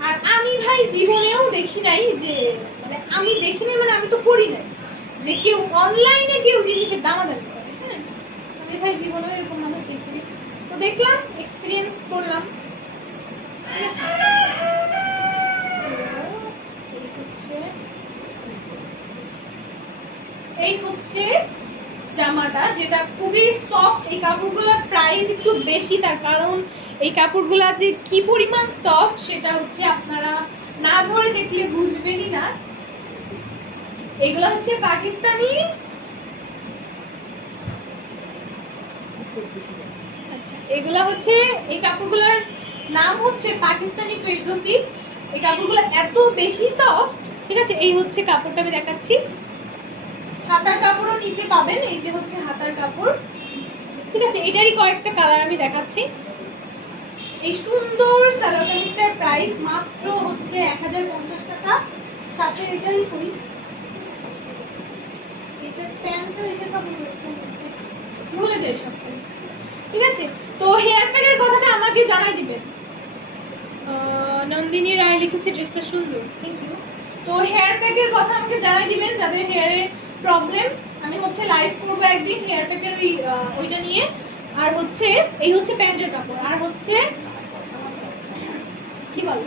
আর আমি ভাই জীবনেও দেখি নাই যে, মানে আমি দেখি নাই মানে আমি তো করি নাই যে কেউ অনলাইনে কেউ জিনিসের দামাদামি করে। হ্যাঁ, আমি ভাই জীবনেও এরকম মানুষ দেখিনি। তো দেখলাম, এক্সপিরিয়েন্স করলাম, ঠিক আছে? এই হচ্ছে জামাটা, যেটা খুবই সফট। এই কাপড়গুলোর প্রাইস একটু বেশি, তার কারণ এই কাপড়গুলা যে কি পরিমাণ সফট সেটা হচ্ছে আপনারা না ধরে দেখলে বুঝবেনই না। এগুলো হচ্ছে পাকিস্তানি, আচ্ছা এগুলা হচ্ছে, এই কাপড়গুলোর নাম হচ্ছে পাকিস্তানি ফেরদৌসি। এই কাপড়গুলো এত বেশি সফট, ঠিক আছে। এই হচ্ছে কাপড়টা আমি দেখাচ্ছি, হাতার কাপড়ও নিচে পাবেন, এই যে হচ্ছে হাতার কাপড়, ঠিক আছে। এটারই কয়েকটা কালার আমি দেখাচ্ছি। এই সুন্দর সালোয়ার কামিজটার প্রাইস মাত্র হচ্ছে 1050 টাকা। সাথে এটাই করি, এটার প্যান্টটা এসে ভুলে যাই সব, ঠিক আছে। তো হেয়ার প্যাকের কথাটা আমাকে জানাই দিবেন। নন্দিনী রায় লিখেছে ড্রেসটা সুন্দর, থ্যাংক ইউ। তো হেয়ার প্যাকের কথা আমাকে জানাই দিবেন যাদের হেয়ারে প্রবলেম। আমি হচ্ছে লাইভ করবো একদিন হেয়ার প্যাকের ওইটা নিয়ে। আর হচ্ছে এই হচ্ছে প্যান্টের কাপড়, আর হচ্ছে কি বল,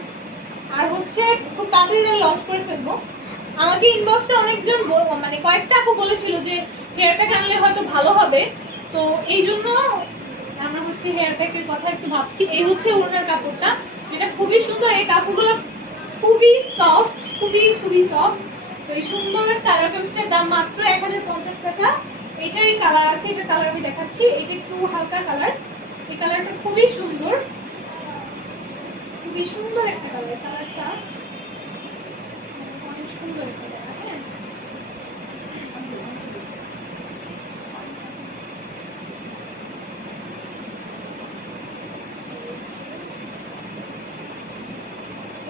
আর হচ্ছে খুব তাড়াতাড়ি লঞ্চ করে ফেলবো। আমাকে ইনবক্সে অনেকজন মানে কয়েকটা আপু বলেছিল যে হেয়ার প্যাক আনলে হয়তো ভালো হবে, তো এই জন্য আমরা হচ্ছে হেয়ার প্যাকের কথা একটু ভাবছি। এই হচ্ছে ওড়নার কাপড়টা, যেটা খুবই সুন্দর। এই কাপড়গুলো খুবই সফট, খুবই খুবই সফট। তো এই সুন্দর সালোয়ার কামিজটার দাম মাত্র 1050 টাকা। এটারই কালার আছে, এটার কালার আমি দেখাচ্ছি। এটা একটু হালকা কালার, এই কালারটা খুবই সুন্দর, খুবই সুন্দর একটা কালার। কালারটা অনেক সুন্দর একটা কালার, হ্যাঁ।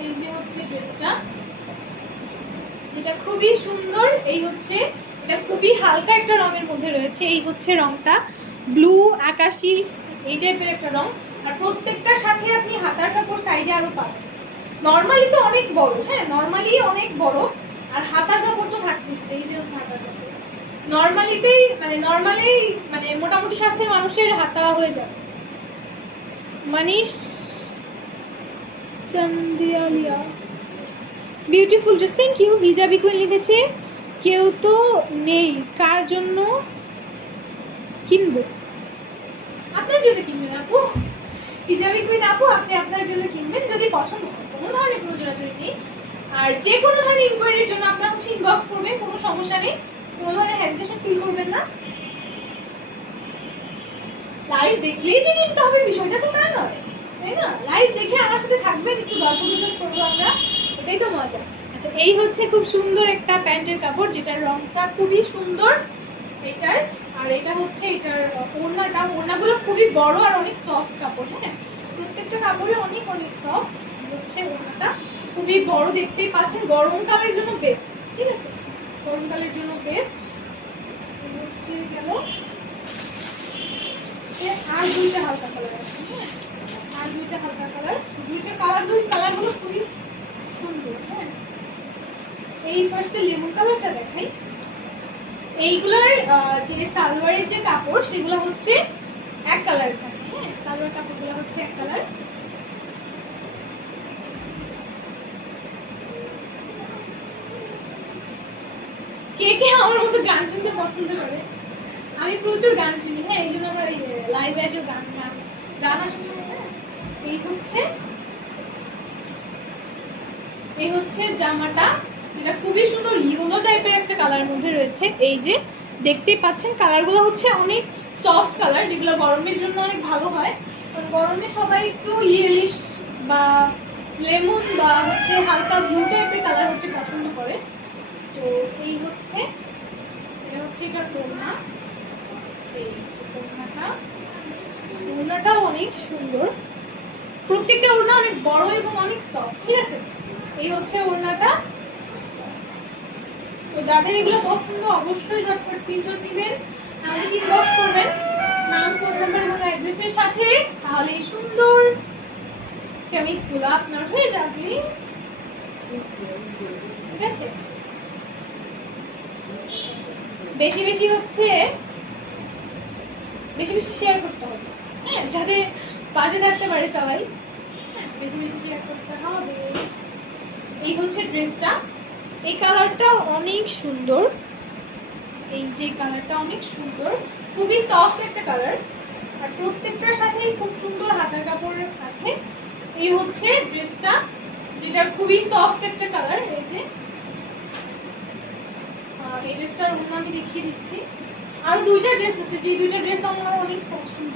এই যে হচ্ছে ড্রেসটা, যেটা খুবই সুন্দর। এই হচ্ছে এটা খুবই হালকা একটা রঙের মধ্যে রয়েছে। এই হচ্ছে রংটা ব্লু আকাশি, এই টাইপের একটা রং। আর প্রত্যেকটার সাথে আপনি হাতার কাপড় সাইডে আরো পাবেন। নর্মালি তো অনেক বড়, হ্যাঁ নর্মালি অনেক বড়, আর হাতার কাপড় তো থাকছে। এই যে হচ্ছে হাতার কাপড়, নর্মালিতেই মানে মোটামুটি স্বাস্থ্যের মানুষের হাতা হয়ে যাবে। Manish Chandiyaliya beautiful dress, thank you. Hijabi queen লিখেছে কেউ তো নেই, কার জন্য কিনবো? আপনার জন্য কিনবেন আপু, হিজাবি কুইন আপু, আপনি আপনার জন্য কিনবেন যদি পছন্দ হয়। কোনো ধরনের কোনো জোড়াজোড়ি নেই। আর যে কোনো ধরনের ইনকোয়ারির জন্য আপনার হচ্ছে ইনবক্স করবেন, কোনো সমস্যা নেই, কোনো ধরনের হেজিটেশন ফিল করবেন না। লাইভ দেখলেই যে কিনতে হবে বিষয়টা তো তা নয়, তাই না? লাইভ দেখে আমার সাথে থাকবেন, একটু গল্প গুজব করবো আমরা, এটাই তো মজা। আচ্ছা এই হচ্ছে খুব সুন্দর একটা প্যান্টের কাপড়, যেটার রংটা খুবই সুন্দর এটার। আর এটা হচ্ছে এটার ওড়নাটা, ওড়নাগুলো খুবই বড় আর অনেক সফট কাপড়, হ্যাঁ প্রত্যেকটা কাপড়ে অনেক অনেক সফট। হচ্ছে ওড়নাটা খুবই বড়, দেখতেই পাচ্ছেন, গরমকালের জন্য বেস্ট, ঠিক আছে, গরমকালের জন্য বেস্ট। হচ্ছে গেল আর দুইটা হালকা কালার আছে, হ্যাঁ আর দুইটা হালকা কালার, দুইটা কালার, দুই কালারগুলো খুবই সুন্দর, হ্যাঁ। এই ফার্স্টে লেমন কালারটা দেখাই। এইগুলার যে সালোয়ারের যে কাপড় সেগুলো হচ্ছে এক কালার থাকে, হ্যাঁ সালোয়ার কাপড়গুলো হচ্ছে এক কালার। কে কে আমার মতো গান শুনতে পছন্দ করে? আমি প্রচুর গান শুনি, হ্যাঁ এই জন্য আমার এই লাইভে এসে গান গান গান আসছে, হ্যাঁ। এই হচ্ছে জামাটা, যেটা খুবই সুন্দর ইয়েলো টাইপের একটা কালার মধ্যে রয়েছে। এই যে দেখতেই পাচ্ছেন, কালারগুলো হচ্ছে অনেক সফট কালার, যেগুলো গরমের জন্য অনেক ভালো হয়। কারণ গরমে সবাই একটু ইয়েলিশ বা লেমন বা হচ্ছে হালকা ব্লু টাইপের কালার হচ্ছে পছন্দ করে। তো এই হচ্ছে এটা হচ্ছে এটার ওড়না। এই হচ্ছে ওড়নাটা, ওড়নাটাও অনেক সুন্দর, প্রত্যেকটা ওড়না অনেক বড় এবং অনেক সফট, ঠিক আছে। এই হচ্ছে ওড়নাটা। তো যাদের এগুলো পছন্দ অবশ্যই ঝটপট স্ক্রিনশট নেবেন, আমাকে ইনবক্স করবেন নাম, ফোন নাম্বার এবং অ্যাড্রেসের সাথে, তাহলে এই সুন্দর কামিজগুলো আপনার হয়ে যাবে, ঠিক আছে। বেশি বেশি হচ্ছে বেশি বেশি শেয়ার করতে হবে, হ্যাঁ যাতে পাশে থাকতে পারে সবাই, হ্যাঁ বেশি বেশি শেয়ার করতে হবে। এই হচ্ছে ড্রেসটা, এই কালারটা অনেক সুন্দর, এই যে কালারটা অনেক সুন্দর, খুবই সফট একটা কালার, আর প্রত্যেকটার সাথেই খুব সুন্দর হাতার কাপড় আছে। এই হচ্ছে ড্রেসটা, যেটা খুবই সফট একটা কালার। এই যে এই ড্রেসটার ওড়না আমি দেখিয়ে দিচ্ছি। আরো দুইটা ড্রেস আছে, যে দুইটা ড্রেস আমার অনেক পছন্দ।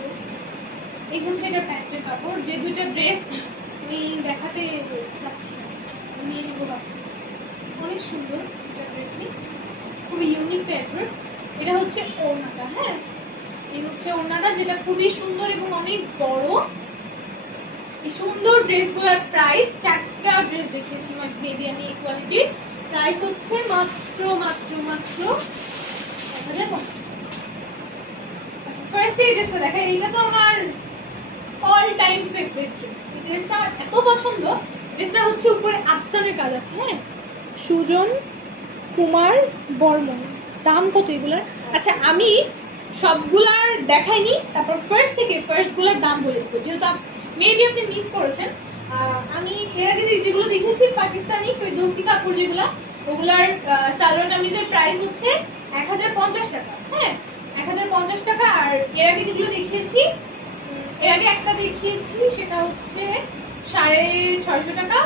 এই হচ্ছে এটা প্যান্টের কাপড়। যে দুইটা ড্রেস আমি দেখাতে চাচ্ছি না, নিয়ে নেবো ভাবছি। অনেক সুন্দর দুইটা ড্রেসই, খুবই ইউনিক টাইপের। এটা হচ্ছে ওড়নাটা। হ্যাঁ, এই হচ্ছে ওড়নাটা, যেটা খুবই সুন্দর এবং অনেক বড়। এই সুন্দর ড্রেসগুলোর প্রাইস, চারটা ড্রেস দেখিয়েছি মেবি আমি এই কোয়ালিটির, প্রাইস হচ্ছে মাত্র মাত্র মাত্র 1050 টাকা। ফার্স্ট এই ড্রেসটা দেখাই, এইটা তো আমার অল টাইম ফেভারিট ড্রেস। এই ড্রেসটা এত পছন্দ। ড্রেসটা হচ্ছে উপরে আফসানের কাজ আছে। হ্যাঁ, সুজন কুমার বর্মন। দাম কত এগুলার? আচ্ছা, আমি সবগুলার দেখাইনি, তারপর ফার্স্টগুলোর দাম বলে দেবো, যেহেতু মেবি আপনি মিস করেছেন। আমি এর আগে যেগুলো দেখেছি পাকিস্তানি ফেরদৌসি কাপড় যেগুলো, ওগুলার সালোয়ার কামিজের প্রাইস হচ্ছে 1050 টাকা। হ্যাঁ, 1050 টাকা। আর এর আগে যেগুলো দেখিয়েছি, এর আগে একটা দেখিয়েছি সেটা হচ্ছে 650 টাকা।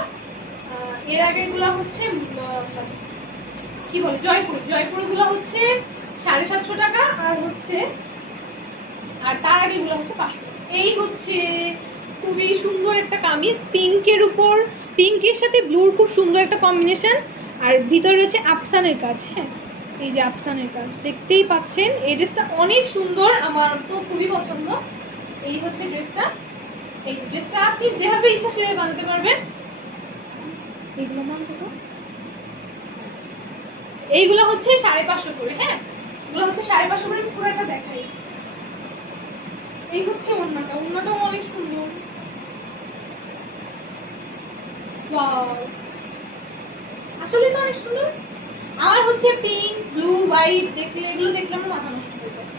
এর আগেরগুলো হচ্ছে কি বলে জয়পুরগুলো হচ্ছে 750 টাকা, আর তার আগেরগুলো হচ্ছে 500 টাকা। এই হচ্ছে খুবই সুন্দর একটা কামিজ, পিঙ্কের উপর, পিঙ্কের সাথে ব্লুর খুব সুন্দর একটা কম্বিনেশন, আর ভিতরে রয়েছে আফসানের কাজ। হ্যাঁ, এই যে আফসানের কাজ দেখতেই পাচ্ছেন। এই ড্রেসটা অনেক সুন্দর, আমার তো খুবই পছন্দ। এই হচ্ছে ড্রেসটা। এই ড্রেসটা আপনি যেভাবে ইচ্ছা সেভাবে বানাতে পারবেন। এইগুলো মান কত? এইগুলো হচ্ছে 550 করে। হ্যাঁ, এগুলো হচ্ছে 550 করে। পুরো একটা দেখাই। এই হচ্ছে ওড়নাটাও অনেক সুন্দর। ওয়াও, আসলে তো অনেক সুন্দর। আমার হচ্ছে পিঙ্ক, ব্লু, হোয়াইট দেখলে, এগুলো দেখলে আমার মাথা নষ্ট হয়ে যায়।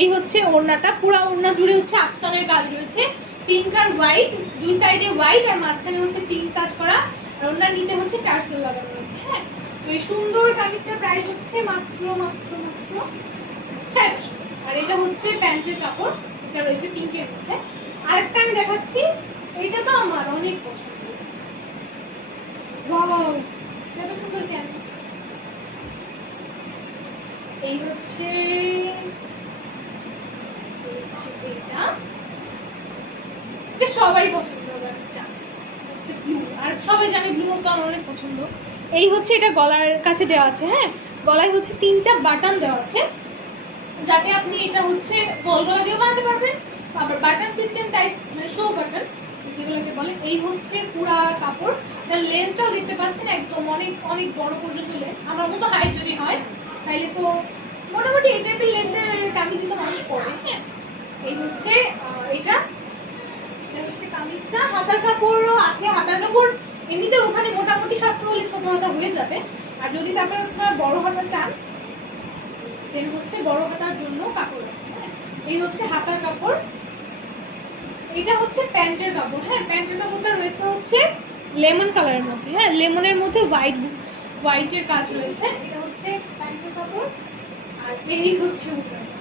এই হচ্ছে ওড়নাটা, পুরো ওড়না জুড়ে হচ্ছে আফসানের কাজ রয়েছে, পিঙ্ক আর হোয়াইট, দুই সাইডে হোয়াইট আর মাঝখানে হচ্ছে পিঙ্ক কাজ করা, আর ওড়নার নিচে হচ্ছে টার্সেল লাগানো রয়েছে। হ্যাঁ, তো এই সুন্দর কামিজটার প্রাইস হচ্ছে মাত্র মাত্র মাত্র 550। আর এটা হচ্ছে প্যান্টের কাপড়, এটা রয়েছে পিঙ্কের মধ্যে। আরেকটা আমি দেখাচ্ছি, এইটা তো আমার অনেক পছন্দ। ওয়াও, এত সুন্দর কেন! এই হচ্ছে এটা সবাই পছন্দ করে, হচ্ছে ব্লু, আর সবাই জানে ব্লু তো আমার অনেক পছন্দ। এই হচ্ছে এটা গলার কাছে দেওয়া আছে। হ্যাঁ, গলায় হচ্ছে 3টা বাটন দেওয়া আছে, যাতে আপনি এটা হচ্ছে গোল গলা দিয়েও বানাতে পারবেন, আবার বাটন সিস্টেম টাইপ, মানে শো বাটন যেগুলোকে বলে। এই হচ্ছে পুরা কাপড়, যার লেন্থটাও দেখতে পাচ্ছেন, একদম অনেক অনেক বড় পর্যন্ত লেন্থ। আমার মতো হাইট যদি হয় তাহলে তো মোটামুটি এই টাইপের লেন্থের কামিজ কিন্তু মানুষ পরে। হ্যাঁ, এই হচ্ছে এটা হচ্ছে কামিজটা। হাতার কাপড়ও আছে। হাতার কাপড় এমনিতে ওখানে মোটামুটি স্বাস্থ্য হলে ছোট হাতা হয়ে যাবে, আর যদি তারপরে আপনার বড় হাতা চান দেন হচ্ছে বড় হাতার জন্য কাপড় আছে। হ্যাঁ, এই হচ্ছে হাতার কাপড়। এটা হচ্ছে প্যান্টের কাপড়। হ্যাঁ, প্যান্টের কাপড়টা রয়েছে হচ্ছে লেমন কালারের মধ্যে। হ্যাঁ, লেমনের মধ্যে হোয়াইটের কাজ রয়েছে। এটা হচ্ছে প্যান্টের কাপড়, আর এই হচ্ছে ওড়নাটা।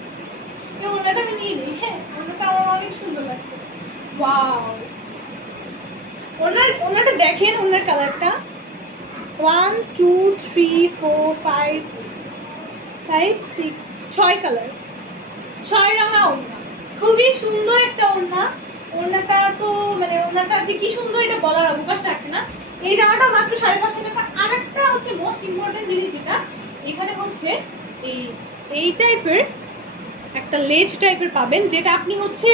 এই ওড়নাটা আমি নিয়ে নিই। হ্যাঁ, ওড়নাটা আমার অনেক সুন্দর লাগছে। ওয়াও, ওড়নাটা দেখেন, ওড়নার কালারটা 1 2 3 4 5 6 6 কালার, 6 রঙা ওড়না। খুবই সুন্দর একটা ওড়না। ওড়নাটা তো মানে ওড়নাটা যে কি সুন্দর এটা বলার অবকাশ রাখে না। এই জামাটা মাত্র 550 টাকা। আর একটা হচ্ছে মোস্ট ইম্পর্টেন্ট জিনিস, যেটা এখানে হচ্ছে এই টাইপের একটা লেজ টাইপের পাবেন, যেটা আপনি হচ্ছে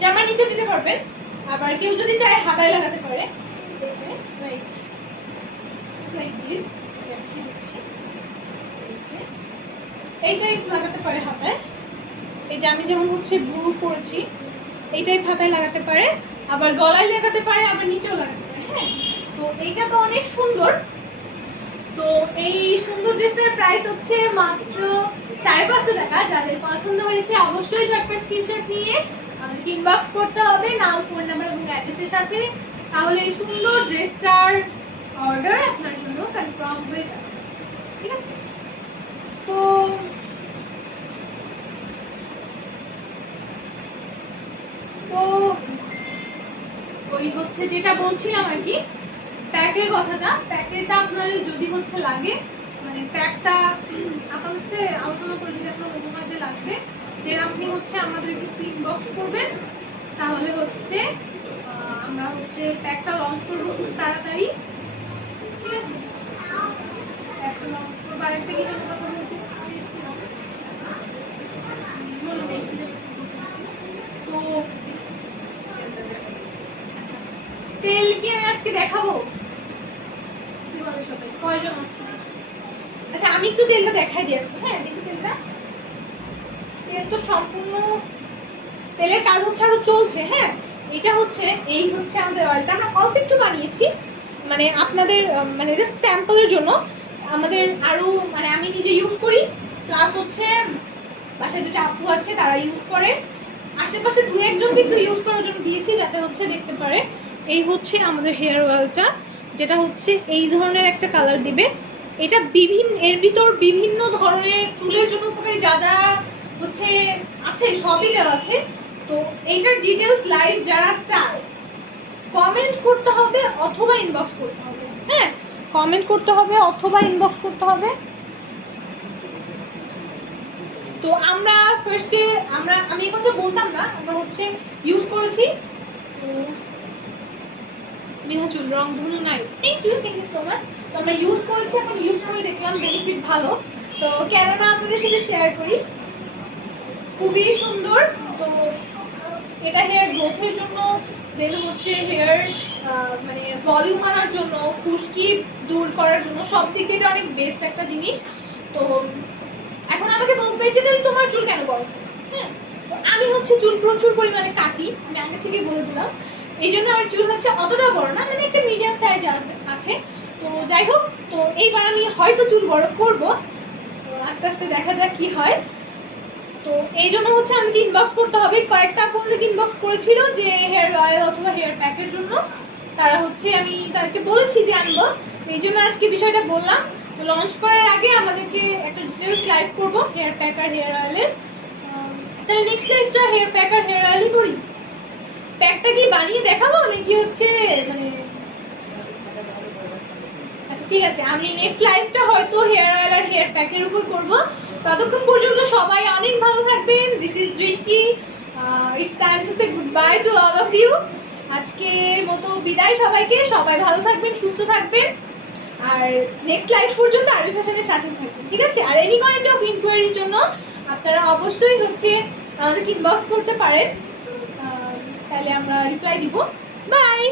জামার নিচে দিতে পারবেন, আবার কেউ যদি চায় হাতায় লাগাতে পারে। এই টাইপ লাগাতে পারে হাতায়। এই যে আমি যেমন হচ্ছে ব্লু করেছি, এই টাইপ হাতায় লাগাতে পারে, আবার গলায় লাগাতে পারে, আবার নিচেও লাগাতে পারে। হ্যাঁ, তো এইটা তো অনেক সুন্দর। তো এই সুন্দর ড্রেসটার প্রাইস হচ্ছে মাত্র 550 টাকা। যাদের পছন্দ হয়েছে অবশ্যই ঝটপট স্ক্রিনশট নিয়ে আমাদেরকে ইনবক্স করতে হবে, নাম, ফোন নাম্বার এবং অ্যাড্রেসের সাথে। তাহলে এই সুন্দর ড্রেসটার অর্ডার আপনার জন্য কনফার্ম হয়ে যাবে। ঠিক আছে, তো আচ্ছা, যেটা বলছিলাম আর কি, প্যাকের কথাটা, প্যাকেটটা আপনার যদি হচ্ছে লাগে, মানে প্যাকটা আপনার সাথে আলোচনা করে যদি আপনার মনে হয় যে লাগবে, দেন আপনি হচ্ছে আমাদেরকে ইনবক্স করবেন, তাহলে হচ্ছে আমরা হচ্ছে প্যাকটা লঞ্চ করবো খুব তাড়াতাড়ি। ঠিক আছে, প্যাকটা লঞ্চ করবো। আর একটা কি যেন কথা বলতে চেয়েছিলাম, মনে নেই কি যেন তো। আচ্ছা, তেল কি আমি আজকে দেখাবো? কি বলে সবাই, কয়জন আছে? আচ্ছা, আমি একটু তেলটা দেখাই দিয়ে আসবো। হ্যাঁ, দেখি তেলটা। তেল তো সম্পূর্ণ, তেলের কাজ হচ্ছে আরো চলছে। হ্যাঁ, এটা হচ্ছে, এই হচ্ছে আমাদের অয়েলটা। আমরা অল্প একটু বানিয়েছি, মানে আপনাদের মানে জাস্ট স্যাম্পলের জন্য। আমাদের আরো মানে আমি নিজে ইউজ করি, প্লাস হচ্ছে বাসায় যেটা আপু আছে তারা ইউজ করে, আশেপাশে দু একজন কিন্তু ইউজ করার জন্য দিয়েছি, যাতে হচ্ছে দেখতে পারে। এই হচ্ছে আমাদের হেয়ার অয়েলটা, যেটা হচ্ছে এই ধরনের একটা কালার দিবে। এটা এর ভিতর বিভিন্ন ধরনের চুলের জন্য উপকারী যা যা হচ্ছে আছে সবই দেওয়া আছে। তো এইটার ডিটেলস লাইভ যারা চায় কমেন্ট করতে হবে অথবা ইনবক্স করতে হবে। হ্যাঁ, কমেন্ট করতে হবে অথবা ইনবক্স করতে হবে। তো আমরা ফার্স্টে আমি এই কথা বলতাম না, আমরা হচ্ছে ইউজ করেছি। তো বিনা চুল রং ধনু nice, thank you so much. তো আমরা ইউজ করেছি, এখন ইউজ করে দেখলাম বেনিফিট ভালো, তো কেননা আপনাদের সাথে শেয়ার করি। খুবই সুন্দর। তো এটা হেয়ার গ্রোথের জন্য, দেন হচ্ছে হেয়ার মানে ভলিউম আনার জন্য, খুশকি দূর করার জন্য, সব দিক দিয়ে অনেক বেস্ট একটা জিনিস। তো এখন আমাকে বলবে যে তোমার চুল কেন বড়? হ্যাঁ, তো আমি হচ্ছে চুল প্রচুর পরিমাণে কাটি, আমি আগে থেকে বলে দিলাম। এই জন্য আমার চুল হচ্ছে অতটা বড় না, মানে একটা মিডিয়াম সাইজ আছে। তো যাই হোক, তো এইবার আমি হয়তো চুল বড় করবো, তো আস্তে আস্তে দেখা যাক কি হয়। তো এই জন্য হচ্ছে আমাকে ইনবক্স করতে হবে। কয়েকটা আপনাদের ইনবক্স করেছিল যে হেয়ার অয়েল অথবা হেয়ার প্যাকের জন্য, তারা হচ্ছে আমি তাদেরকে বলেছি যে আনবো, এই জন্য আজকে বিষয়টা বললাম। লঞ্চ করার আগে আমাদেরকে একটা ডিটেলস লাইভ করবো হেয়ার প্যাক আর হেয়ার অয়েলের। তাহলে নেক্সট লাইভটা হেয়ার প্যাক আর হেয়ার অয়েলই করি। প্যাকটা কি বানিয়ে দেখাবো নাকি হচ্ছে মানে, আচ্ছা ঠিক আছে, আমি নেক্সট লাইভটা হয়তো হেয়ার অয়েল আর হেয়ার প্যাকের উপর করবো। ততক্ষণ পর্যন্ত সবাই অনেক ভালো থাকবেন। This is Drishti, it's time to say goodbye to all of you. আজকের মতো বিদায় সবাইকে, সবাই ভালো থাকবেন, সুস্থ থাকবেন, আর নেক্সট লাইভ পর্যন্ত আরবি ফ্যাশনের সাথে থাকবেন। ঠিক আছে, আর এনি কাইন্ড অফ ইনকোয়ারির জন্য আপনারা অবশ্যই হচ্ছে আমাদেরকে ইনবক্স করতে পারেন, তাহলে আমরা রিপ্লাই দিব। বাই।